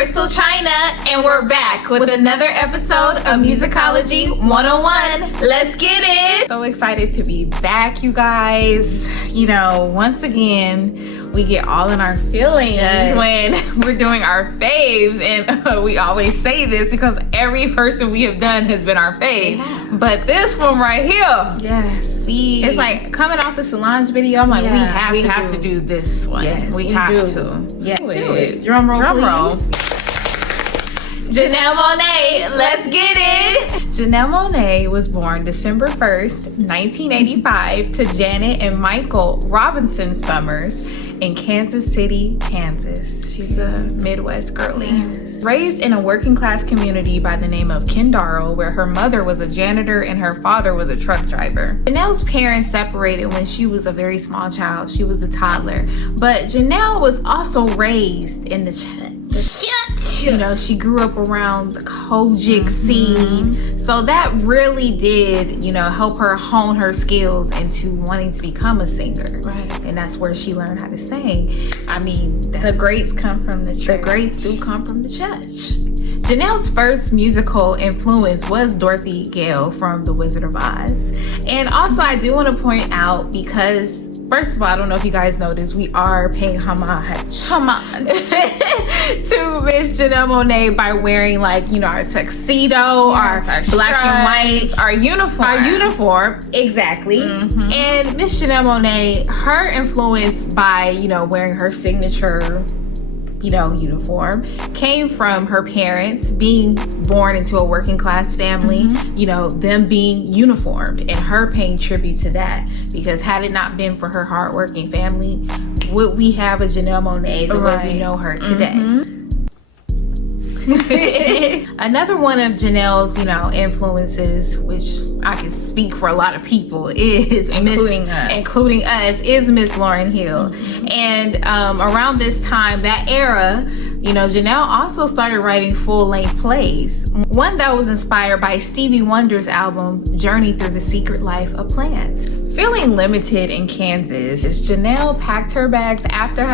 ChrystalChyna, and we're back with another episode of Musicology 101. Let's get it! So excited to be back, you guys. You know, once again, we get all in our feelings when we're doing our faves, and we always say this because every person we have done has been our fave. Yeah. But this one right here, it's like coming off the Solange video. I'm like, we have to do this one. Yes, we have to. Yeah, do it. Drum roll, please. Janelle Monáe, let's get it! Janelle Monáe was born December 1st, 1985 to Janet and Michael Robinson Summers in Kansas City, Kansas. She's a Midwest girly. Yes. Raised in a working class community by the name of Kendaro, where her mother was a janitor and her father was a truck driver. Janelle's parents separated when she was a very small child. She was a toddler. But Janelle was also raised in the church. You know, she grew up around the Kojic scene. So that really did, you know, help her hone her skills into wanting to become a singer. Right. And that's where she learned how to sing. I mean, the greats come from the church. The greats do come from the church. Janelle's first musical influence was Dorothy Gale from The Wizard of Oz. And also, I do want to point out, because first of all, I don't know if you guys noticed, we are paying homage to Miss Janelle Monáe by wearing, like, you know, our tuxedo, our black and white, our uniform, exactly. And Miss Janelle Monáe, her influence by, you know, wearing her signature, you know, uniform came from her parents being born into a working class family, you know, them being uniformed, and her paying tribute to that, because had it not been for her hardworking family, would we have a Janelle Monáe the way we know her today? Another one of Janelle's, you know, influences, which I can speak for a lot of people, is including us, is Miss Lauryn Hill. And around this time, that era, you know, Janelle also started writing full-length plays. One that was inspired by Stevie Wonder's album, Journey Through the Secret Life of Plants. Feeling limited in Kansas, Janelle packed her bags after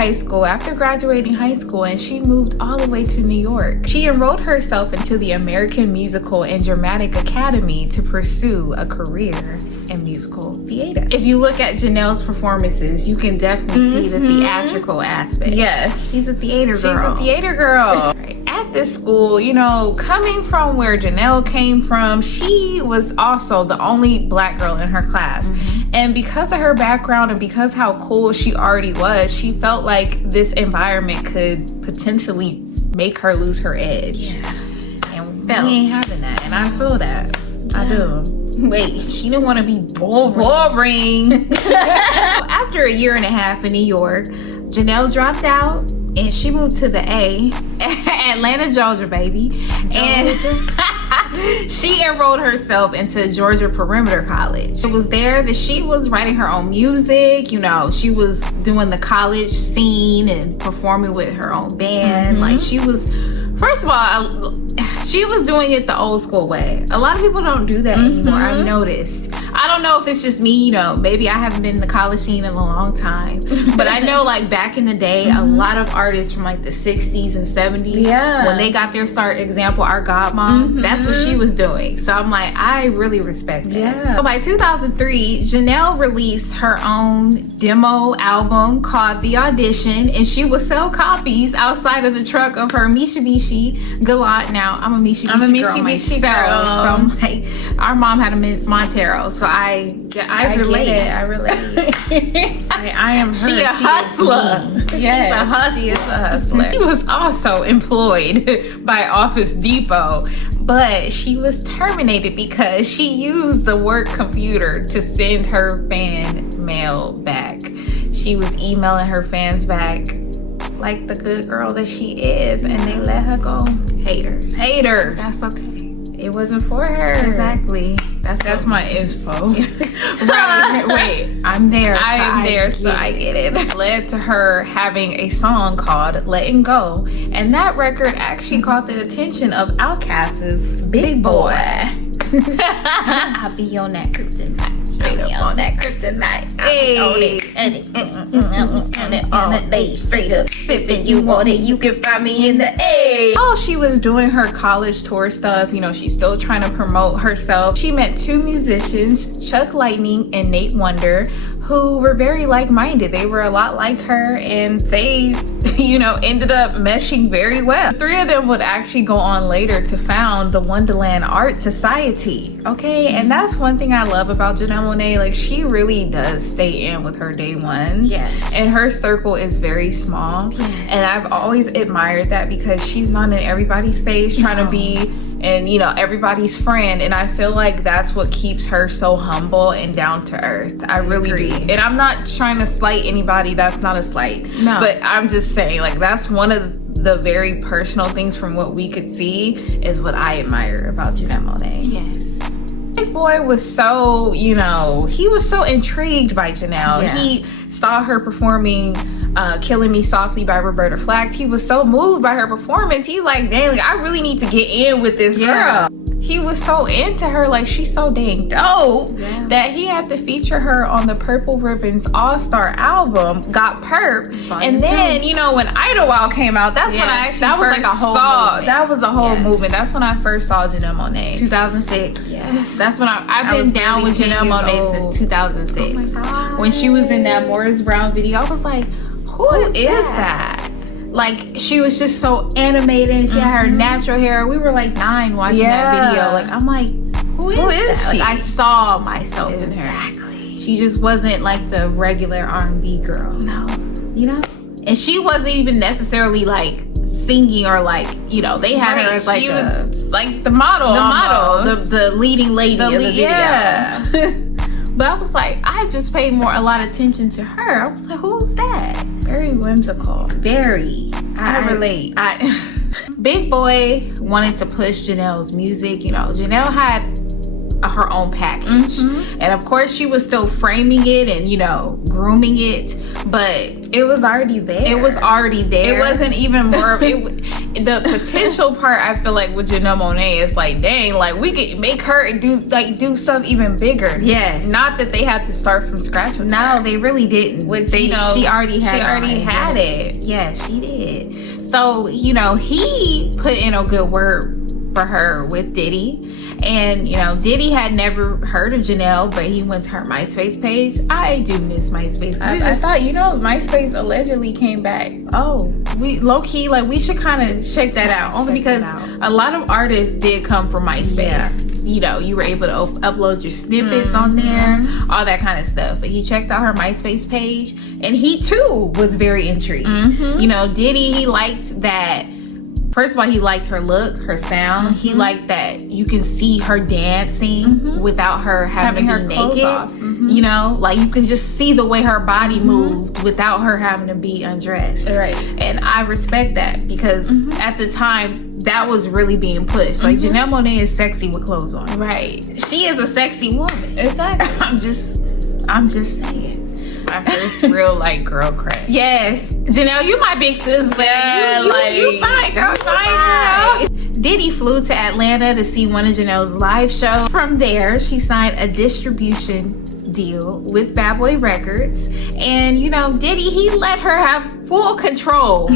graduating high school, and she moved all the way to New York. She enrolled herself into the American Musical and Dramatic Academy to pursue a career in musical theater. If you look at Janelle's performances, you can definitely see the theatrical aspect. Yes. She's a theater girl. Right. At this school, you know, coming from where Janelle came from, she was also the only black girl in her class. And because of her background and because how cool she already was, she felt like this environment could potentially make her lose her edge. Yeah. And we ain't having that. And I feel that. Yeah. I do. Wait, she didn't want to be boring. After a year and a half in New York, Janelle dropped out and she moved to the A, Atlanta, Georgia, baby. And she enrolled herself into Georgia Perimeter College. It was there that she was writing her own music. You know, she was doing the college scene and performing with her own band. Like, she was, first of all, she was doing it the old school way. A lot of people don't do that anymore, I've noticed. I don't know if it's just me, you know, maybe I haven't been in the college scene in a long time. But I know, like, back in the day, a lot of artists from, like, the 60s and 70s, when they got their start, example, our godmom, that's what she was doing. So I'm like, I really respect that. So by 2003, Janelle released her own demo album called The Audition, and she would sell copies outside of the truck of her Mitsubishi Galant. Now, I'm a Mitsubishi girl. So I'm like, our mom had a Montero, so I relate. I am her. She a hustler. Yes, she is a hustler. She was also employed by Office Depot, but she was terminated because she used the work computer to send her fan mail back. She was emailing her fans back like the good girl that she is, and they let her go. Haters. That's okay. It wasn't for her. Exactly. That's my info. Wait. I'm there. So I get it. Led to her having a song called Letting Go. And that record actually caught the attention of Outkast's Big Boy. I'll be on that kryptonite. Hey. and they straight up sipping. You want it, you can find me in the A. Oh, she was doing her college tour stuff. You know, she's still trying to promote herself. She met two musicians, Chuck Lightning and Nate Wonder, who were very like-minded. They were a lot like her, and they, you know, ended up meshing very well. The three of them would actually go on later to found the Wonderland Art Society. Okay, and that's one thing I love about Janelle Monáe. Like, she really does stay in with her day ones. Yes. And her circle is very small. Yes. And I've always admired that, because she's not in everybody's face trying to be, and you know, everybody's friend. And I feel like that's what keeps her so humble and down to earth. I really agree. And I'm not trying to slight anybody. That's not a slight. No. But I'm just saying, like, that's one of the very personal things from what we could see is what I admire about Janelle Monáe. Yes. Big Boy was so, you know, he was so intrigued by Janelle. Yeah. He saw her performing Killing Me Softly by Roberta Flack. He was so moved by her performance. He's like, dang, like, I really need to get in with this girl. He was so into her, like, she's so dang dope, that he had to feature her on the Purple Ribbons All-Star album, Got Perp. And then, you know, when Idlewild came out, that's when I actually that was like a whole movement. That was a whole movement. That's when I first saw Janelle Monáe. 2006. Yes. That's when I've been down with Janelle Monáe since 2006. Oh, when she was in that Morris Brown video, I was like, who is that? Like, she was just so animated. She had her natural hair. We were like 9 watching that video. Like, I'm like, who is she? Like, I saw myself in her. She just wasn't like the regular R&B girl. No. You know? And she wasn't even necessarily like singing or like, you know, they had her as like she was like the model. The leading lady of the video. Yeah. But I was like, I just paid a lot of attention to her. I was like, who's that? Very whimsical. Very. I relate. Big Boy wanted to push Janelle's music. You know, Janelle had her own package. And of course, she was still framing it and, you know, grooming it. But it was already there. It was already there. It wasn't even more of it. The potential part, I feel like, with Janelle Monáe is like, dang, like, we could make her do stuff even bigger. Yes. Not that they had to start from scratch with her. They really didn't. Which, you know, she already had it. Yeah, she did. So, you know, he put in a good word for her with Diddy. And, you know, Diddy had never heard of Janelle, but he went to her MySpace page. I do miss MySpace. I thought, you know, MySpace allegedly came back. Oh, we low-key, like, we should kind of check that out. Only because a lot of artists did come from MySpace. Yeah. You know, you were able to upload your snippets on there, all that kind of stuff. But he checked out her MySpace page, and he, too, was very intrigued. You know, Diddy, he liked that. First of all, he liked her look, her sound. He liked that you can see her dancing without her having to be naked. You know, like, you can just see the way her body moved without her having to be undressed. Right. And I respect that, because at the time, that was really being pushed. Like, Janelle Monáe is sexy with clothes on. Right. She is a sexy woman. Exactly. I'm just saying. My first real, like, girl crush. Yes. Janelle, you my big sis, but you fine, girl. Fine, girl. Diddy flew to Atlanta to see one of Janelle's live shows. From there, she signed a distribution deal with Bad Boy Records. And, you know, Diddy, he let her have full control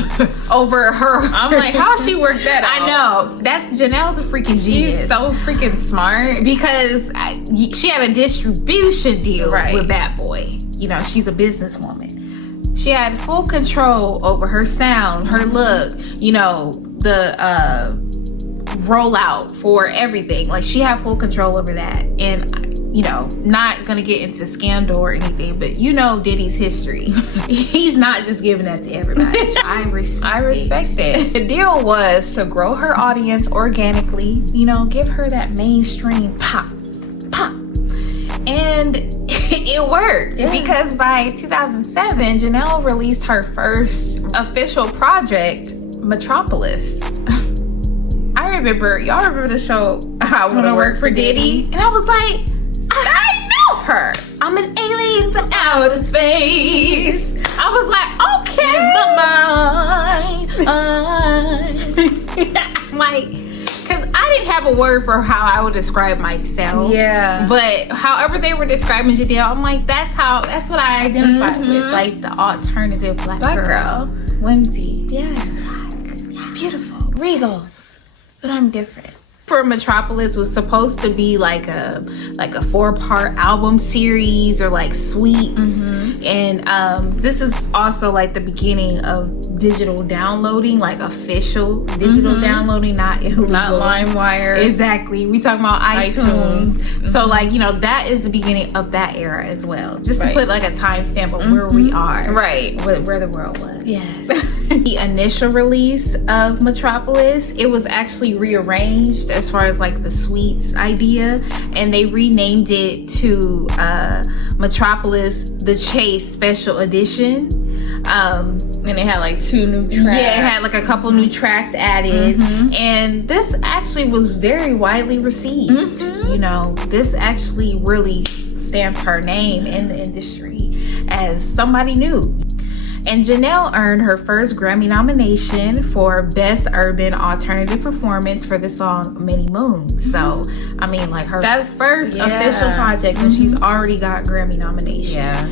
over her. I'm like, how she worked that out? I know. Janelle's a freaking genius. She's so freaking smart, because she had a distribution deal with Bad Boy. You know, she's a businesswoman. She had full control over her sound, her look, you know, the rollout for everything. Like, she had full control over that. And, you know, not gonna get into scandal or anything, but you know Diddy's history. He's not just giving that to everybody. I respect it. The deal was to grow her audience organically, you know, give her that mainstream pop. And it worked, because by 2007, Janelle released her first official project, Metropolis. Y'all remember the show I Wanna Work for Diddy? And I was like, I know her. I'm an alien from outer space. I was like, okay. In my mind. I'm like, because I I didn't have a word for how I would describe myself. Yeah. But however they were describing Janelle, I'm like, that's what I identify with. Like the alternative black girl. Whimsy. Yes. Beautiful. Regal. But I'm different. For Metropolis was supposed to be like a 4-part album series or like suites, and this is also like the beginning of digital downloading, like official digital downloading, not illegal, Not LimeWire. Exactly. We talking about iTunes. So like, you know, that is the beginning of that era as well. Just to put like a timestamp of where we are, Right. where the world was. Yes. The initial release of Metropolis, it was actually rearranged as far as like the suites idea, and they renamed it to Metropolis The Chase Special Edition. And it had like 2 new tracks. Yeah, it had like a couple new tracks added, and this actually was very widely received. You know, this actually really stamped her name in the industry as somebody new. And Janelle earned her first Grammy nomination for Best Urban Alternative Performance for the song Many Moons. So, I mean, like her first official project, and she's already got Grammy nomination. Yeah.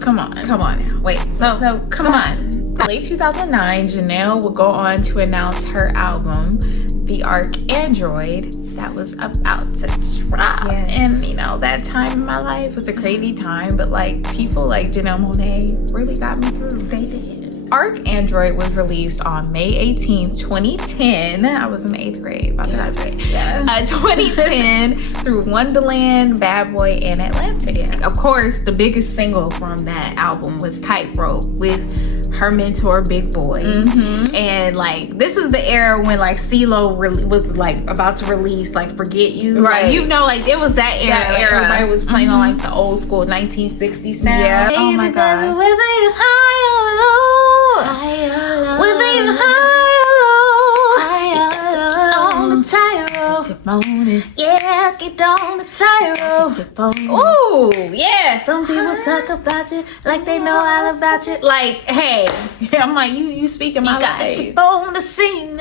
Come on now. Wait, so come on. Late 2009, Janelle would go on to announce her album, The Arc Android, that was about to drop. Yes. And you know, that time in my life was a crazy time, but like people like Janelle Monáe really got me through. They did. Arc Android was released on May 18th, 2010. I was in the 8th grade, about to graduate. 2010 through Wonderland, Bad Boy, and Atlantic. Of course, the biggest single from that album was Tightrope with her mentor Big Boy. And like, this is the era when like CeeLo was like about to release like Forget You. Right. Like, you know, like it was that era. Like, era. everybody was playing on like the old school 1960s sound. Yeah. Oh my God. Whether you're high or low, whether you're high or low, on the tightrope. Yeah, get on the tightrope. Ooh, yeah. Some people talk about you like they know all about you. Like, hey, I'm like, you speaking my Got the life. tip on the scene.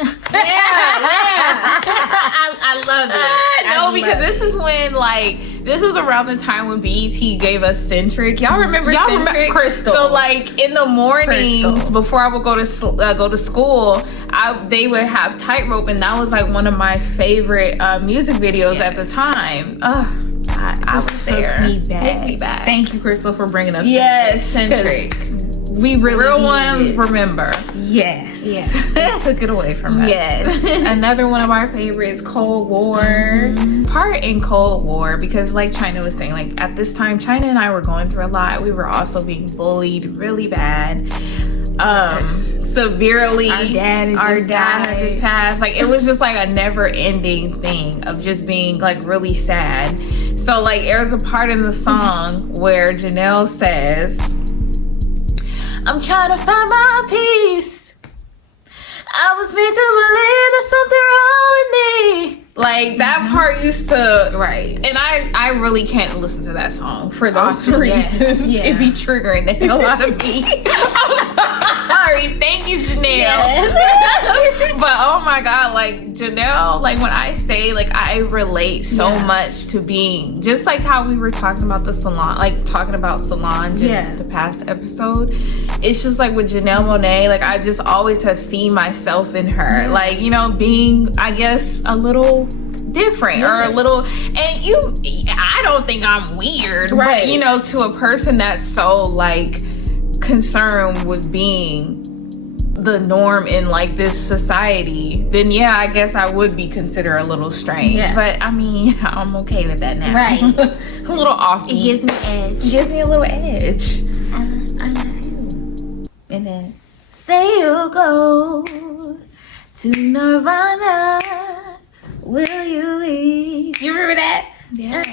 I love it. No, because this is when this is around the time when BET gave us Centric. Y'all remember Centric? Crystal. So like in the mornings before I would go to school, they would have Tightrope, and that was like one of my favorite music videos at the time. I was there. Take me back. Thank you, Crystal, for bringing up Centric. We really Real ones it. remember. Yes. They took it away from us. Yes. Another one of our favorites, Cold War. Part in Cold War, because like Chyna was saying, like at this time Chyna and I were going through a lot. We were also being bullied really bad. Severely. Our dad had just passed. Like it was just like a never ending thing of just being like really sad. So like there's a part in the song where Janelle says, I'm trying to find my peace. I was meant to believe there's something wrong with me. Like that part used to, and I really can't listen to that song for those reasons. Yeah. It be triggering the hell out of me. I'm sorry. Thank you, Janelle. But oh my God, like Janelle, like when I say like I relate so much to being just like how we were talking about the salon, like talking about Solange in the past episode. It's just like with Janelle Monáe, like I just always have seen myself in her. Like, you know, being, I guess, a little different or a little, and I don't think I'm weird, but you know, to a person that's so like concerned with being the norm in like this society, then I guess I would be considered a little strange. But I mean, I'm okay with that now. A little offbeat. It gives me edge. It gives me a little edge. I love you. And then say you'll go to Nirvana. Will you leave? You remember that? Yes.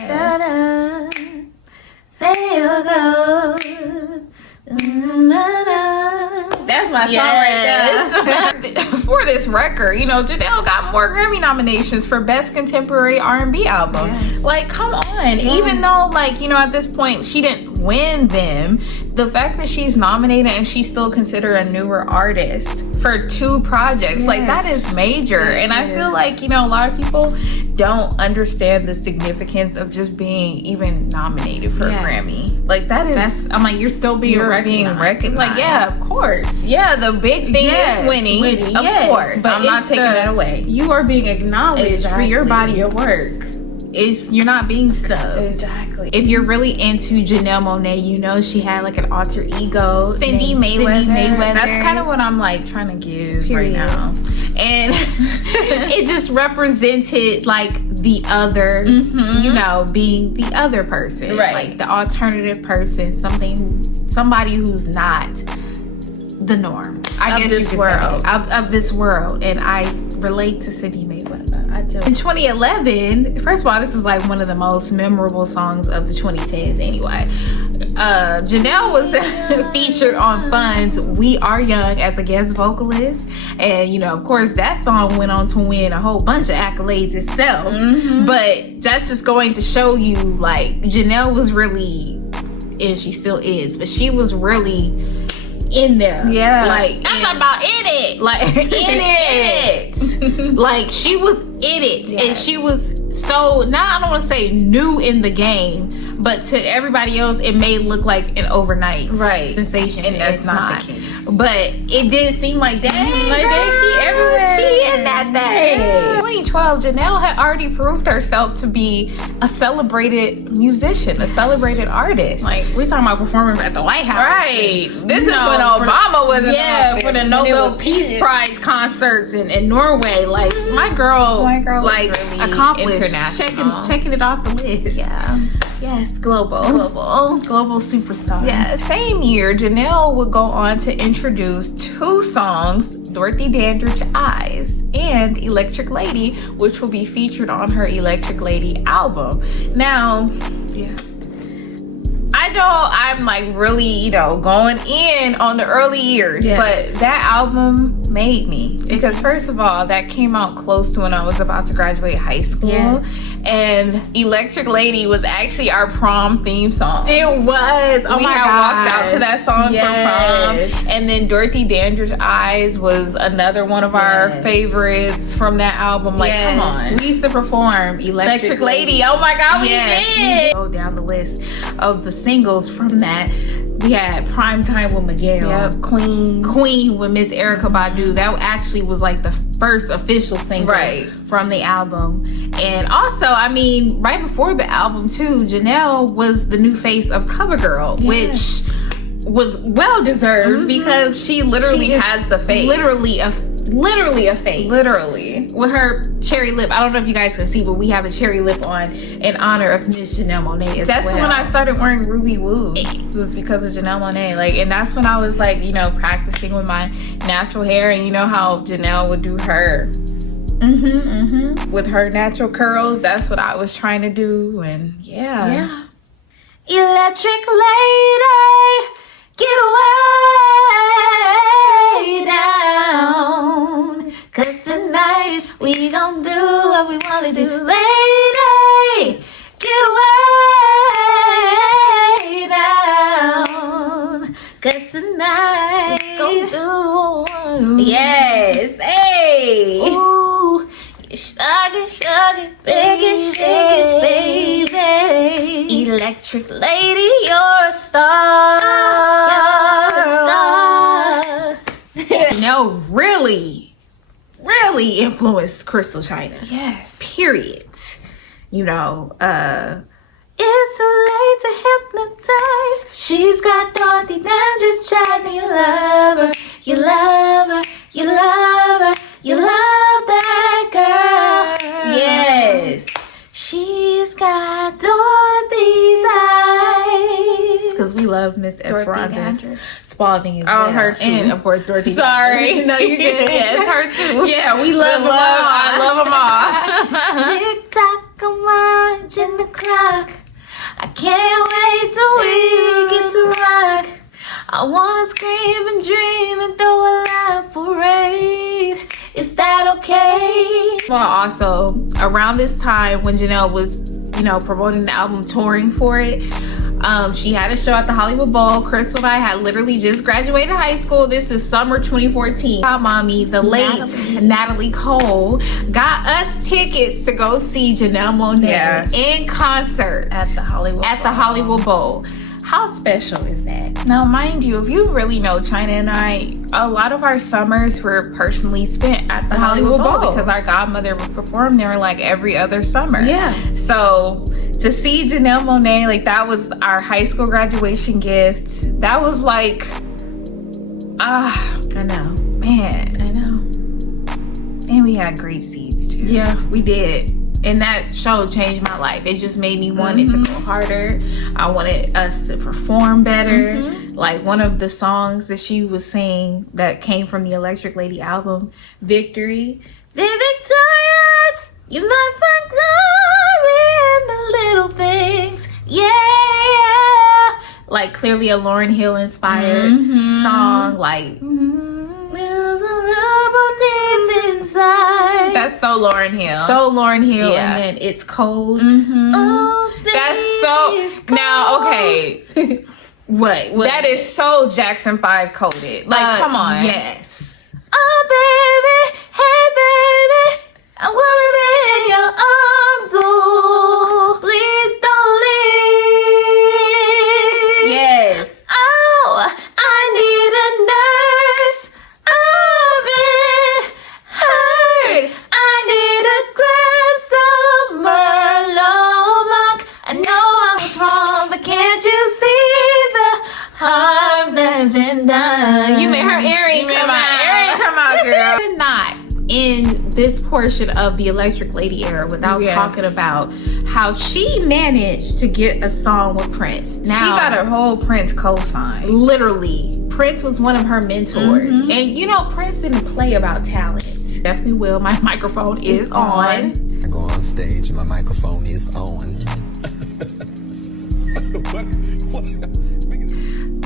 Say you'll go. That's my song right there. For this record, you know, Janelle got more Grammy nominations for Best Contemporary R&B Album. Like, come on. Even though, like, you know, at this point, she didn't win them. The fact that she's nominated and she's still considered a newer artist for 2 projects, like that is major. And I feel like, you know, a lot of people don't understand the significance of just being even nominated for a Grammy. Like I'm like, you're still being recognized. Like, yeah, of course. Yeah, the big thing is winning. Of course. But I'm not taking that away. You are being acknowledged for your body of work. You're not being snubbed. Exactly. If you're really into Janelle Monáe, you know she had like an alter ego, Cindy Mayweather. That's kind of what I'm like trying to give right now. And it just represented like the other, you know, being the other person, like the alternative person, somebody who's not the norm. I guess this world of this world, and I relate to Cindy Mayweather. I do. In 2011, first of all, this is like one of the most memorable songs of the 2010s. Anyway, Janelle was featured on Fun's "We Are Young" as a guest vocalist, and you know, of course, that song went on to win a whole bunch of accolades itself. But that's just going to show you, like, Janelle was really, and she still is, but she was really in there. Like, I'm talking about in it. Like in it. Like, she was in it. And she was so, now I don't want to say new in the game, but to everybody else it may look like an overnight sensation, and that's not the case. But it did seem like, dang, like, girl, she everywhere, she in that thing. 2012, Janelle had already proved herself to be a celebrated musician, a celebrated artist. Like, we're talking about performing at the White House. This is when Obama was for the Nobel Peace Prize concerts in Norway. Like, my girl like, really accomplished, checking it off the list. Yes, global superstar. Same year, Janelle would go on to introduce 2 songs, Dorothy Dandridge Eyes and Electric Lady, which will be featured on her Electric Lady album. Now, I know I'm like really, you know, going in on the early years, but that album made me, because first of all, that came out close to when I was about to graduate high school, and Electric Lady was actually our prom theme song. It was. We walked out to that song for prom, and then Dorothy Dandridge Eyes was another one of our favorites from that album. Like, come on, we used to perform Electric Lady. Oh my God, we did. Go down the list of the singles from that. We had Primetime with Miguel, Queen with Miss Erykah Badu. That actually was like the first official single from the album. And also, I mean, right before the album too, Janelle was the new face of CoverGirl, which was well deserved, because she literally has the face, literally a face, with her cherry lip. I don't know if you guys can see, but we have a cherry lip on in honor of Miss Janelle Monáe. That's when I started wearing ruby woo. It was because of Janelle Monáe. Like, and that's when I was like, you know, practicing with my natural hair, and you know how Janelle would do her with her natural curls. That's what I was trying to do, and Electric Lady, get away down, 'cause tonight we gon' do what we wanna do. Lady, get away down, 'cause tonight we gon' do. Ooh, shake it, shake it, baby. Electric Lady, you're a star. Janelle really influenced ChrystalChyna. Period. You know, it's too late to hypnotize. She's got Dorothy Dandridge eyes, and you love her, you love her, you love her, you love that girl. She's got Dorothy's eyes. because we love Miss Esperanza Spalding as well. Her too. And of course Dorothy. Sorry. No, you good. It's her too. Yeah, we love them all. I love them all. Tick tock, I'm watching the clock. I can't wait till we get to rock. I wanna scream and dream and throw a loud parade. Is that okay? Well, also around this time when Janelle was, you know, promoting the album, touring for it, She had a show at the Hollywood Bowl. Crystal and I had literally just graduated high school. This is summer 2014. Our mommy, the late Natalie Cole, got us tickets to go see Janelle Monáe in concert at the Hollywood Bowl. How special is that? Now, mind you, if you really know Chyna and I, a lot of our summers were personally spent at the Hollywood Bowl because our godmother would perform there like every other summer. Yeah. So to see Janelle Monáe, like that was our high school graduation gift. That was like, I know. Man. I know. And we had great seats too. Yeah, we did. And that show changed my life. It just made me want it to go harder. I wanted us to perform better. Like one of the songs that she was saying that came from the Electric Lady album, Victory. They're victorious. You might find glory in the little things. Yeah. Like clearly a Lauryn Hill inspired song. Like There's a love deep inside. That's so Lauryn Hill. So Lauryn Hill, and then It's Cold. Oh, That's so now okay. What? That is so Jackson 5 coded. Like, come on. Yes. Oh baby, hey baby, I wanna be in your arms. Oh, please don't leave. Yes. Oh, I need a nurse. I've been hurt. I need a glass of Merlot. I know I was wrong, but can't you see the harm that's been done? You made her earring come out, girl. Could not in this portion of the Electric Lady era without talking about how she managed to get a song with Prince. Now, she got her whole Prince cosign. Literally, Prince was one of her mentors. And you know, Prince didn't play about talent. Definitely will. My microphone is on. I go on stage and my microphone is on.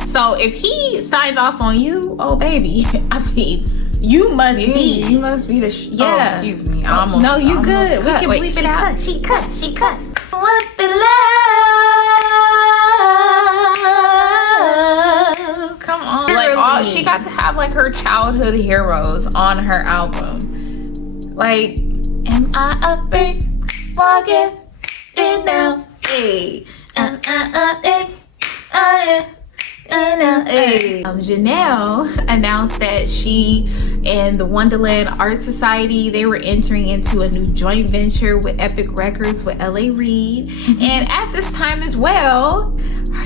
So if he signed off on you, oh baby, I mean, you must be the Oh, excuse me. I almost, no, you almost good. cut. We can Wait, bleep it out. She cuts. What the love? Come on. Like she got to have like her childhood heroes on her album. Like, Am I a break? Forget it now. Hey. Janelle Janelle announced that she and the Wonderland Art Society, they were entering into a new joint venture with Epic Records with L.A. Reid. And at this time as well,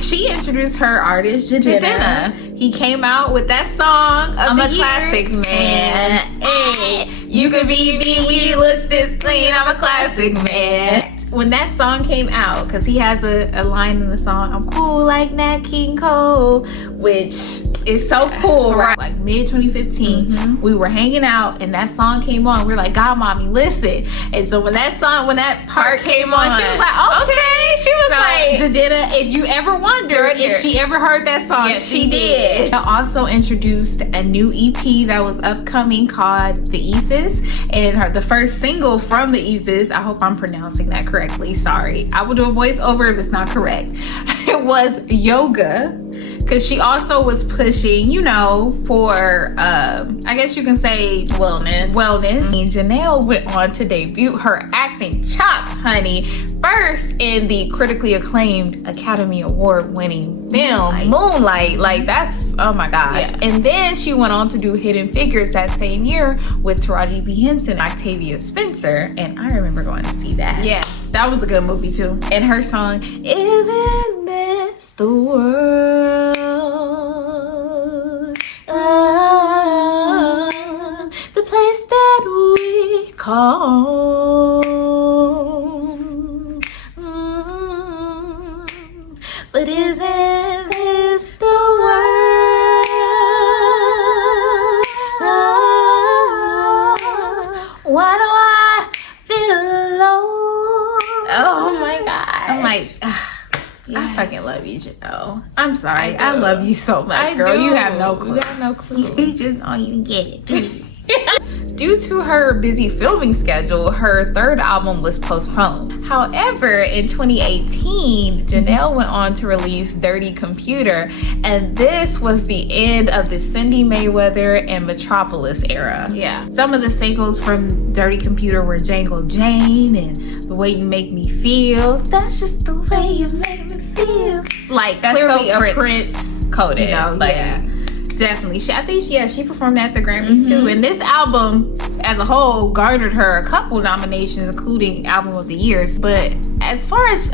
she introduced her artist, Jadena. He came out with that song of I'm the a year. classic man. Hey, you could be me when you look this clean. I'm a classic man. When that song came out, because he has a line in the song, I'm cool like Nat King Cole, which is so cool, right? Like mid 2015, we were hanging out and that song came on. We were like, God, mommy, listen. And so when that part came on, she was like, okay. She was like, Jadena, if you ever wondered if she ever heard that song, she did. She also introduced a new EP that was upcoming called The Ethos, and the first single from The Ethos, I hope I'm pronouncing that correctly, sorry, I will do a voiceover if it's not correct, it was Yoga, because she also was pushing, you know, for I guess you can say wellness. And Janelle went on to debut her acting chops, honey, first in the critically acclaimed Academy Award winning film Moonlight. Like, that's, oh my gosh. And then she went on to do Hidden Figures that same year with Taraji P. Henson and Octavia Spencer, and I remember going to see that. Yes, that was a good movie too. And her song, Isn't this the world? The place that we call home. But isn't this the world? Why do I feel alone? Oh my god, I'm like, I fucking love you, Janelle. I'm sorry. I love you so much, girl. You have no clue. You have no clue. You just don't even get it, do you? due to her busy filming schedule, her third album was postponed. However, in 2018, Janelle went on to release Dirty Computer, and this was the end of the Cindy Mayweather and Metropolis era. Yeah. Some of the singles from Dirty Computer were Jangle Jane and The Way You Make Me Feel. That's just the way you make me feel. Like, That's clearly so a Prince coded. You know, like, yeah. Definitely. I think, she performed at the Grammys too. And this album, as a whole, garnered her a couple nominations, including Album of the Year. But as far as,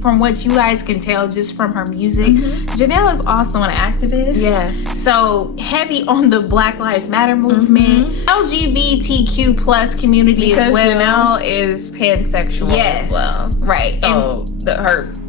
from what you guys can tell just from her music, Janelle is also an activist. Yes. So heavy on the Black Lives Matter movement, LGBTQ plus community because as well. Janelle is pansexual as well. Right. So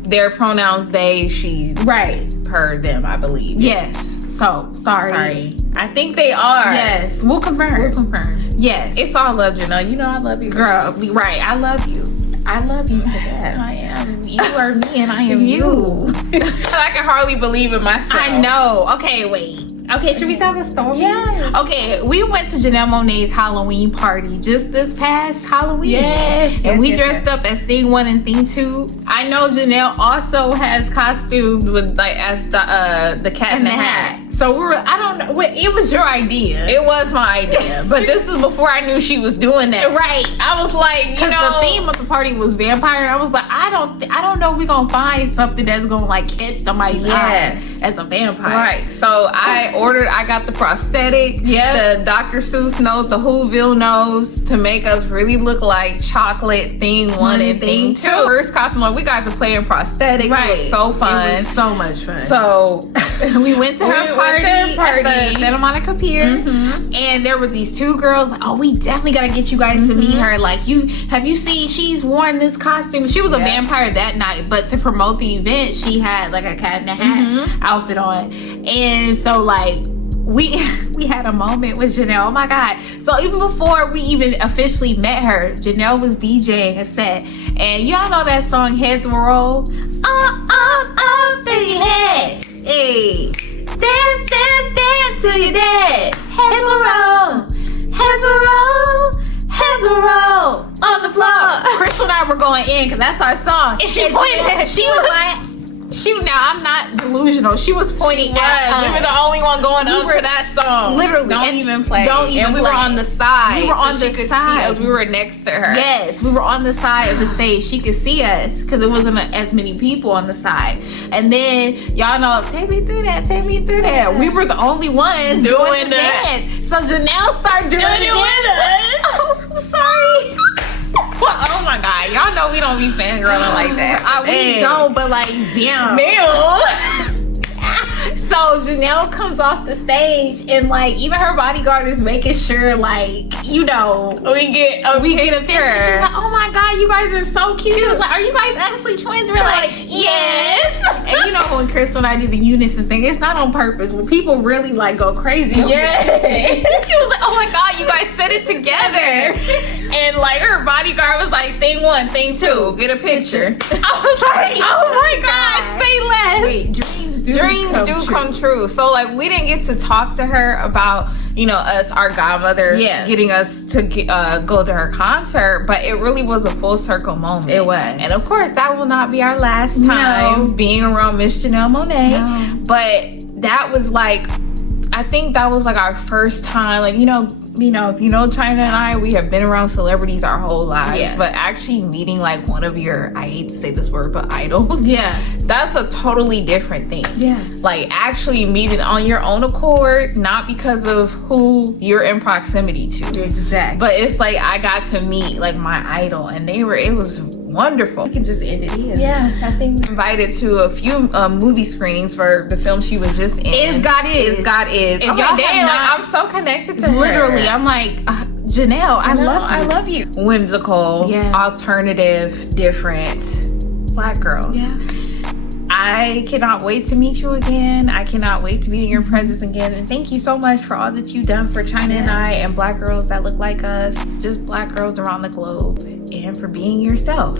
their pronouns they, she, right. her, them, I believe. Yes. So sorry. I think they are. Yes. We'll confirm. Yes. It's all love, Janelle. You know I love you, girl. Right. I love you. I love you to death. I am. You are me and I am you. I can hardly believe in myself. I know. Okay, wait. Okay, should we tell the story? Yeah. Okay, we went to Janelle Monáe's Halloween party just this past Halloween. Yes. And we dressed up as Thing 1 and Thing 2. I know Janelle also has costumes with as the Cat in the Hat. So I don't know. It was your idea. It was my idea. But this is before I knew she was doing that. Right. I was like, because the theme of the party was vampire. And I was like, I don't know if we're going to find something that's going to like catch somebody's eye as a vampire. Right. So I got the prosthetic, the Dr. Seuss nose, the Whoville nose to make us really look like chocolate Thing 1 and Thing 2. First costume, we got to play in prosthetics. Right. It was so fun. It was so much fun. So we went to her party at the Santa Monica Pier, and there were these two girls like, oh, we definitely got to get you guys to meet her. Like, have you seen, she's worn this costume. She was a vampire that night, but to promote the event, she had like a Cat in the Hat outfit on. And so like, we had a moment with Janelle. Oh my God. So even before we even officially met her, Janelle was DJing a set. And y'all know that song, Heads Will Roll? Up, to your head. Hey. Dance, dance, dance till you're dead. Heads will roll. Heads will roll. Heads will roll on the floor. Crystal and I were going in because that's our song. And she pointed. She was like, now I'm not delusional. She was pointing at us. We were the only one going up to that song. Literally. Don't even play. And we were on the side. We were on the she could side. see us. We were next to her. Yes, we were on the side of the stage. She could see us because it wasn't as many people on the side. And then y'all know, take me through that. Take me through that. We were the only ones doing the dance. So Janelle started doing it with us. Oh, I'm sorry. Well, oh my God, y'all know we don't be fangirling like that. We don't, but like, damn. So Janelle comes off the stage and like even her bodyguard is making sure like, you know, we get a picture. She's like, oh my God, you guys are so cute. She was like, are you guys actually twins? We're like, yes. And you know when Crystal and I did the unison thing, it's not on purpose. When people really like go crazy. Yes. She was like, oh my God, you guys said it together. And like her bodyguard was like, Thing 1, Thing 2, get a picture. I was like, oh my God, say less. Wait, dreams do come true. So like we didn't get to talk to her about, you know, us, our godmother, getting us to go to her concert, but it really was a full circle moment. It was. And of course that will not be our last time being around Miss Janelle Monáe. But that was like, I think that was like our first time, like, you know, Chyna and I, we have been around celebrities our whole lives, but actually meeting like one of your, I hate to say this word, but idols. Yeah. That's a totally different thing. Yes. Like actually meeting on your own accord, not because of who you're in proximity to. Exactly. But it's like I got to meet like my idol and it was wonderful. We can just end it here. Yeah, I think invited to a few movie screenings for the film she was just in. Is God Is. If y'all have not, I'm so connected to her. Literally, I'm like, Janelle, I love you. Whimsical, alternative, different Black girls. Yeah. I cannot wait to meet you again. I cannot wait to be in your presence again. And thank you so much for all that you've done for Chyna and I and Black girls that look like us, just Black girls around the globe, and for being yourself.